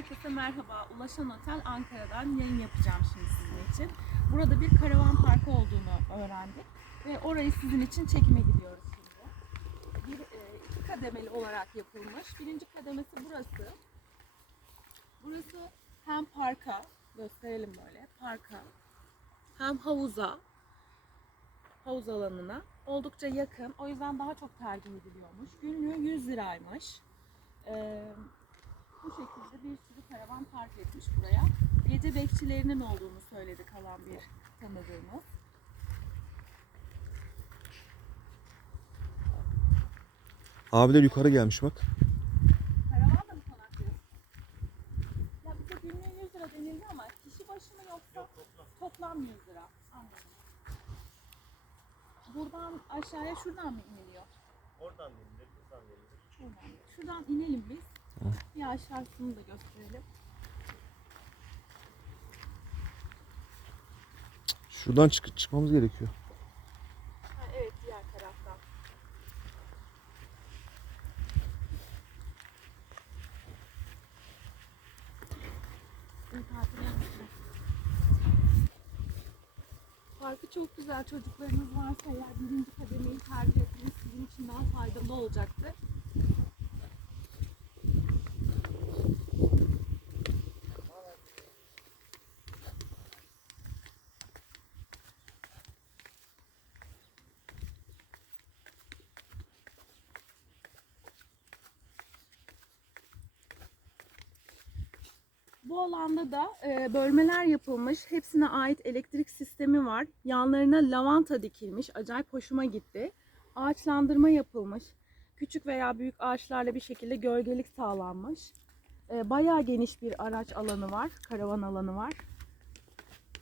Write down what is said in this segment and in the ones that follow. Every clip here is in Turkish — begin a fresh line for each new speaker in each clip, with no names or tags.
Herkese merhaba. Ulaşan Otel Ankara'dan yayın yapacağım şimdi sizin için. Burada bir karavan parkı olduğunu öğrendik ve orayı sizin için çekime gidiyoruz şimdi. Bir e, iki kademeli olarak yapılmış. Birinci kademesi burası. Burası hem parka gösterelim böyle parka hem havuza havuz alanına oldukça yakın. O yüzden daha çok tercih ediliyormuş. Günlüğü 100 liraymış. Ee, bir sürü karavan park etmiş buraya. Gece bekçilerinin olduğunu söyledi kalan bir tanıdığımız.
Abiler yukarı gelmiş bak.
Karavan da mı konaklıyorsun? Ya bize günlüğü 100 lira denildi ama kişi başı mı yoksa toplam 100 lira. Anladım. Buradan aşağıya şuradan mı iniliyor?
Oradan dinle, buradan dinle.
Şuradan. Şuradan inelim biz. Bir aşağısını da gösterelim.
Şuradan çık çıkmamız gerekiyor.
Ha, evet diğer taraftan. Parkı çok güzel. Çocuklarınız varsa eğer birinci kademeyi tercih etmeniz sizin için daha faydalı olacaktır. Bu alanda da e, bölmeler yapılmış. Hepsine ait elektrik sistemi var. Yanlarına lavanta dikilmiş. Acayip hoşuma gitti. Ağaçlandırma yapılmış. Küçük veya büyük ağaçlarla bir şekilde gölgelik sağlanmış. E, bayağı geniş bir araç alanı var. Karavan alanı var.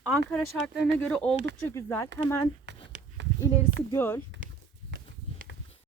Ankara şartlarına göre oldukça güzel. Hemen ilerisi göl.